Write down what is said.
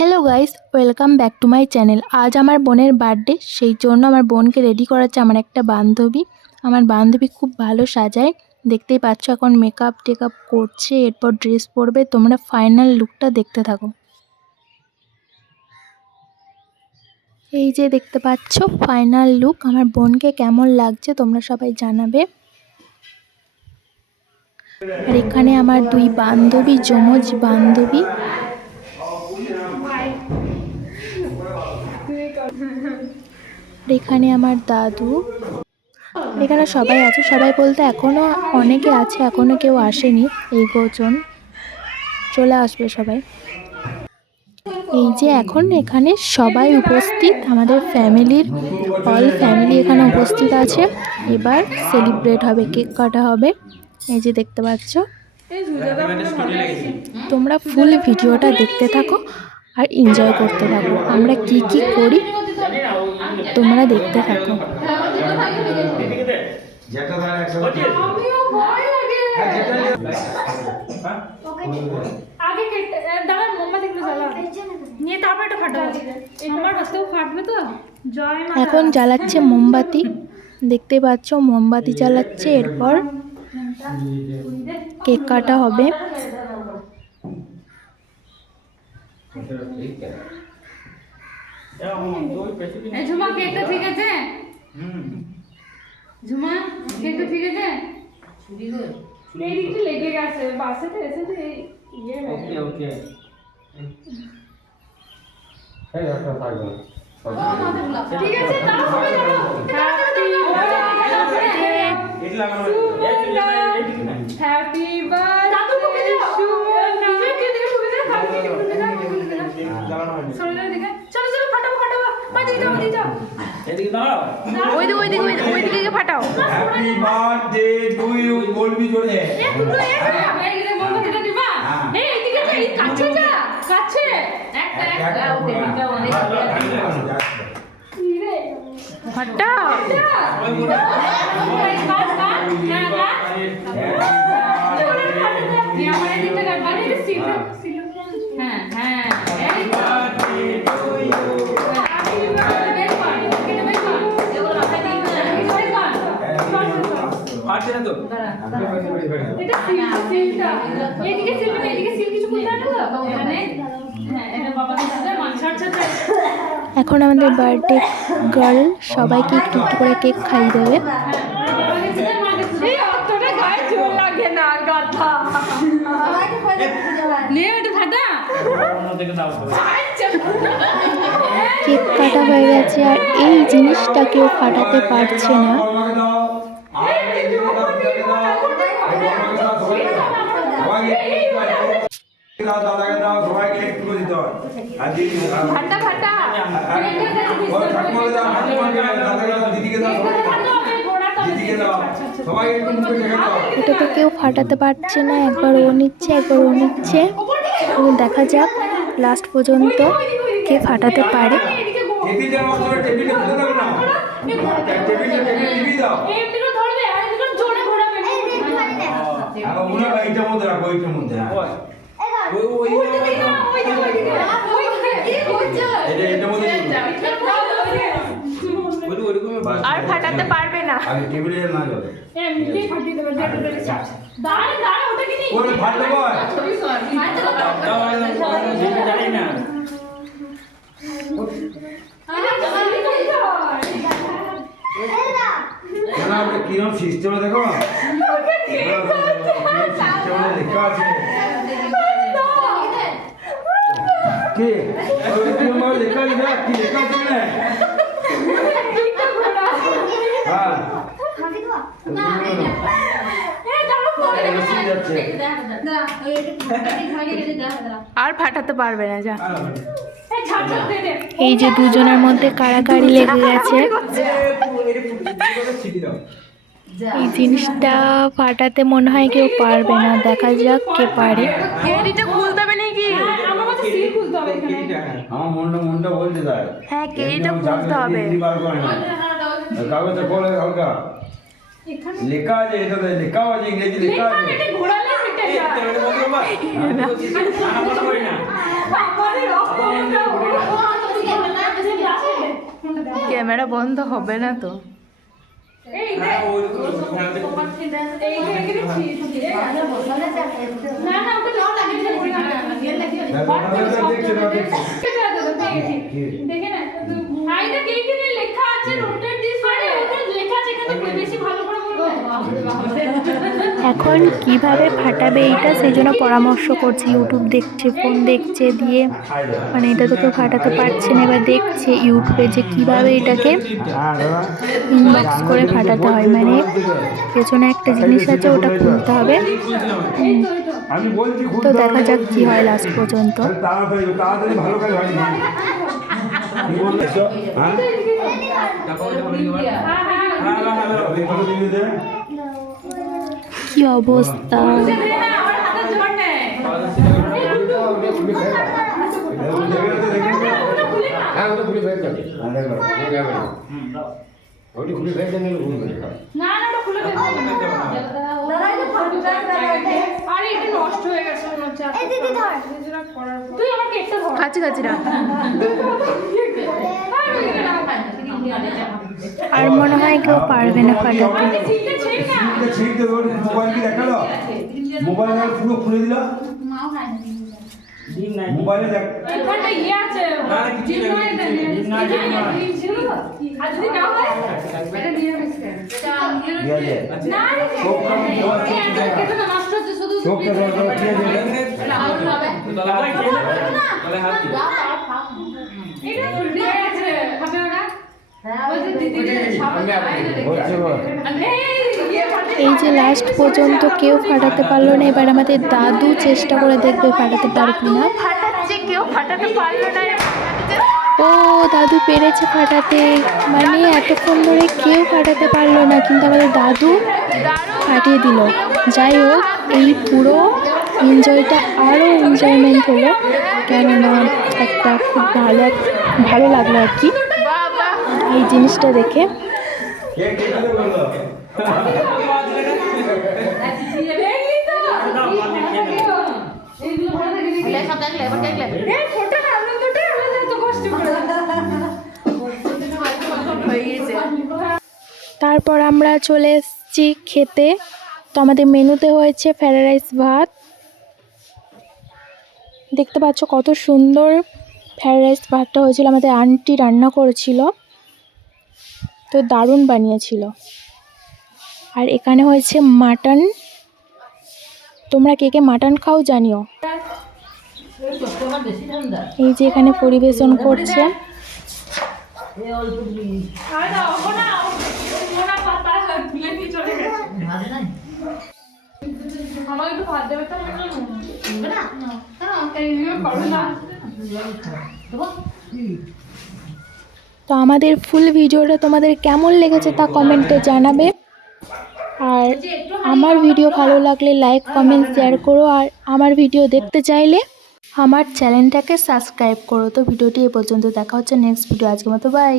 Hello guys, welcome back to my channel. আজ আমার বোনের বার্থডে, সেই জন্য আমার বোনকে রেডি করাচ্ছে আমার একটা বান্ধবী। আমার বান্ধবী খুব ভালো সাজায়, দেখতেই পাচ্ছ। এখন মেকআপ টেকআপ করছে, এরপর ড্রেস পরবে। তোমরা ফাইনাল লুকটা দেখতে থাকো। এই যে দেখতে পাচ্ছ ফাইনাল লুক। আমার বোনকে কেমন লাগছে তোমরা সবাই জানাবে। আর এখানে আমার দুই বান্ধবী, যমজ বান্ধবী। এখানে আমার দাদু, এখানে সবাই আছে। সবাই বলতে এখনো অনেকে আছে, এখনো কেউ আসেনি। এই গোজন চলে আসবে সবাই। এই যে এখন এখানে সবাই উপস্থিত, আমাদের ফ্যামিলির অল ফ্যামিলি এখানে উপস্থিত আছে। এবার সেলিব্রেট হবে, কেক কাটা হবে। এই যে দেখতে পাচ্ছ। তোমরা ফুল ভিডিওটা দেখতে থাকো আর এনজয় করতে থাকো। আমরা কি কি করি তোমরা দেখতে থাকো। এখন জ্বালাচ্ছে মোমবাতি, দেখতে পাচ্ছ মোমবাতি জ্বালাচ্ছে। এরপর কেক কাটা হবে। ঝুমা কেকটা ঠিক আছে? ঝুমা কেকটা ঠিক আছে? এই দিকটা লেগে গেছে, বাসাতে এসে তো এই ইয়ে ওকে ওকে এই একটা থাকবে। ঠিক আছে, তাও হবে না। হ্যাপি বার্থডে দাদু কোকে যাও। নিজে কে দিকে কোকে যাও, খালি কে কোকে যাও, জ্বালানো হয়। চলো দিকে, চলো চলো ফাটাও ফাটাও। বাজি যাও বাজি যাও। এদিকে দাও। ওই দিকে ফাটাও। হ্যাপি বার্থডে টু ইউ, বলবি জোরে। এ তুমি এইদিকে মোমবাতিটা নিবা। এই এদিকে তো, এই কাছে যা, কাছে একটা ওকে যাও। অনেক ফাটাও। হ্যাঁ হ্যাঁ এখন আমাদের বার্থডে গার্ল সবাইকে একটু একটু করে কেক খাইয়ে দেবে। কেক কাটা হয়ে গেছে, আর এই জিনিসটা কেউ ফাটাতে পারছে না। এটাকে কেউ ফাটাতে পারছে না। একবার ও নিচ্ছে, একবার ও নিচ্ছে। দেখা যাক লাস্ট পর্যন্ত কে ফাটাতে পারে। আর ফাটাতে পারবে না। আগে টেবিলে না যাবে। এমনি ফাটিয়ে দেবে, দাঁড়া দাঁড়া ওটা কি নেই। ওরে ফাটলো কই? দাও জানি না। না আপনি কিরম সিস্টেমে দেখো। সিস্টেমে লেখা আছে। কে? ওই কিরম লেখা আছে, কি লেখা আছে না? হ্যাঁ। আর ফাটাতে পারবে না। যা, এই যে দুজনের মধ্যে কাড়াকাড়ি লেগে গেছে। এই জিনিসটা ফাটাতে মনে হয় কেউ পারবে না। দেখা যাক কে পারে। খুলতে হবে নাকি? আমার মনটা বলতে দেয়। হ্যাঁ, কেড়িটা খুলতে হবে। কাগজটা খোলে হালকা। লেখা আছে, এটাতে লেখা আছে, ইংরেজি লেখা আছে। ঘোরালে ক্যামেরা বন্ধ হবে না তো? এই দেখ না না ওটা দাও লাগিয়ে দেখে না আইটা কে কে লেখা আছে রোটেট দিস আরে ওটা লেখা আছে এখানে বেশি ভালো করে বলবে এখন কিভাবে ফাটাবে এইটা সেই জন্য পরামর্শ করছে, ইউটিউব দেখছে, ফোন দেখছে, দিয়ে মানে এটা তো কেউ ফাটাতে পারছে না, এবার দেখছে ইউটিউবে যে কিভাবে এটাকে ইনবক্স করে ফাটাতে হয়, মানে পেছনে একটা জিনিস আছে ওটা খুলতে হবে। আমি বলছি তো দেখা যাক কি হয় লাস্ট পর্যন্ত। তাড়াতাড়ি তাড়াতাড়ি ভালো কাজ হয়নি। কি বলছো? হ্যাঁ কি অবস্থা! না না ওটা খুলে ফেলতে আরে এটা নষ্ট হয়ে গেছে মনে হচ্ছে এই দিদি ধর তুই আমার কেকটা ধর কাছে কাছে রাখ। আর মনে হয় কেউ পারবে না ফাটাতে। মোবাইল কি দেখালো? মোবাইল পুরো খুলে দিল। মোবাইলে দেখ এখানটা ইয়ে আছে জিম নয় আর যদি না হয় এটা দিয়ে রাখতে না এটা না নষ্ট হচ্ছে শুধু চোখটা বড় বড় কি আছে? এটা দিয়ে আছে হবে না ওই যে দিদি এই যে লাস্ট পর্যন্ত কেউ ফাটাতে পারলো না, এবার আমাদের দাদু চেষ্টা করে দেখবে ফাটাতে পারবে না। ও দাদু পেরেছে ফাটাতে, মানে এতক্ষণ ধরে কেউ ফাটাতে পারলো না, কিন্তু আমাদের দাদু ফাটিয়ে দিল। যাই হোক, এই পুরো এনজয়টা আরও এনজয়মেন্ট হলো, কেননা একটা খুব ভালো লাগলো আর কি এই জিনিসটা দেখে। কে কে করে বললো? তারপর আমরা চলে এসেছি খেতে। তো আমাদের মেনুতে হয়েছে ফ্রাইড রাইস, ভাত। দেখতে পাচ্ছ কত সুন্দর ফ্রাইড রাইস ভাতটা হয়েছিল, আমাদের আন্টি রান্না করেছিল, তো দারুণ বানিয়েছিল। আর এখানে হয়েছে মাটন। তোমরা কে কে মাটন খাও জানিও। এই যে এখানে পরিবেশন করছে। তো আমাদের ফুল ভিডিওটা তোমাদের কেমন লেগেছে তা কমেন্টে জানাবে। আর আমার ভিডিও ভালো লাগলে লাইক, কমেন্ট, শেয়ার করো। আর আমার ভিডিও দেখতে চাইলে আমার চ্যানেলটাকে সাবস্ক্রাইব করো। তো ভিডিওটি এ পর্যন্ত, দেখা হচ্ছে নেক্সট ভিডিও। আজকের মতো বাই।